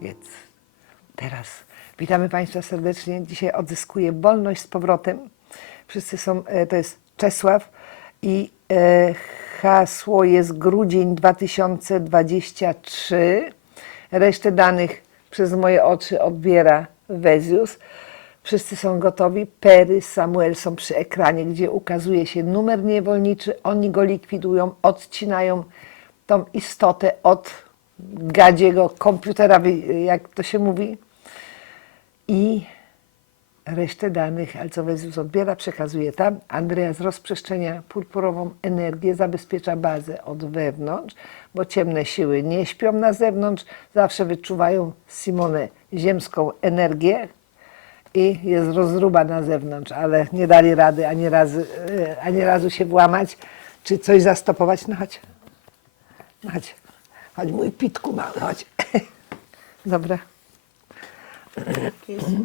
Jedz. Teraz. Witamy Państwa serdecznie. Dzisiaj odzyskuję wolność z powrotem. Wszyscy są, e, to jest Czesław i e, hasło jest grudzień 2023. Resztę danych przez moje oczy odbiera Wezius. Wszyscy są gotowi. Pery, Samuel są przy ekranie, gdzie ukazuje się numer niewolniczy. Oni go likwidują, odcinają tą istotę od gadziego komputera, jak to się mówi. I resztę danych Alcovezus odbiera, przekazuje tam. Andreas rozprzestrzenia purpurową energię, zabezpiecza bazę od wewnątrz, bo ciemne siły nie śpią na zewnątrz, zawsze wyczuwają Simone ziemską energię i jest rozruba na zewnątrz, ale nie dali rady ani razu, e, ani razu się włamać, czy coś zastopować. No chodź, no chodź, chodź mój pitku mały, chodź. Dobra.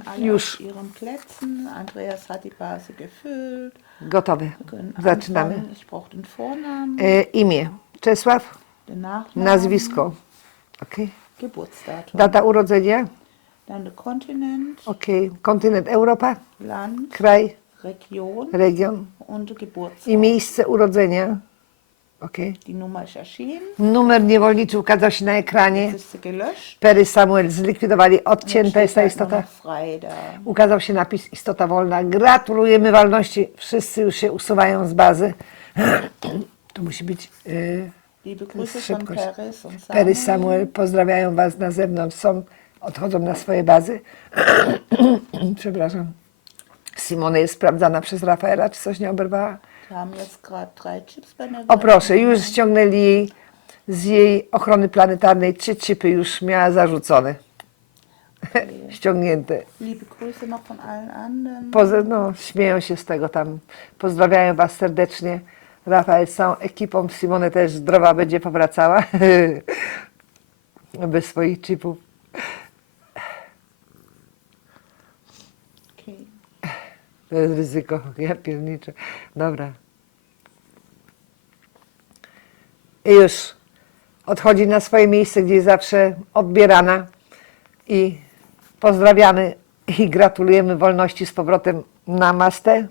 Alle Już. auf ihren Plätzen. Andreas hat die Base gefüllt. Gotowy. Wir können Zaczynamy. anfangen. Ich brauche den Vornamen, E, imię Czesław, den Nachnamen, nazwisko. Okay. Geburtsdatum, Data urodzenia. dann der Kontinent, Okay. Kontynent Europa, Land, kraj, Region region und der Geburtsort. i miejsce urodzenia. Okay. Die Nummer ist erschienen. Numer niewolniczy ukazał się na ekranie. Jetzt ist sie gelöscht. Pery Samuel zlikwidowali, odcięta jest ta istota. Ukazał się napis istota wolna. Gratulujemy wolności. Wszyscy już się usuwają z bazy. To musi być y, Liebe Grüße von szybkość. Paris und Pery Samuel. Samuel. Pozdrawiają Was na zewnątrz. Są, odchodzą na swoje bazy. Przepraszam. Simone jest sprawdzana przez Rafaela, czy coś nie oberwała. Haben jetzt gerade drei Chips bei O proszę, już ściągnęli jej z jej ochrony planetarnej trzy chipy już miała zarzucone. Ściągnięte. Liebe Grüße noch von allen anderen. Poza, no, śmieją się z tego tam. Pozdrawiają Was serdecznie. Rafael z całą ekipą, Simone też zdrowa będzie powracała. Bez swoich chipów. Okay. To jest ryzyko. Ja pierniczę. Dobra. I już odchodzi na swoje miejsce, gdzie jest zawsze odbierana. I pozdrawiamy i gratulujemy wolności z powrotem. Namaste.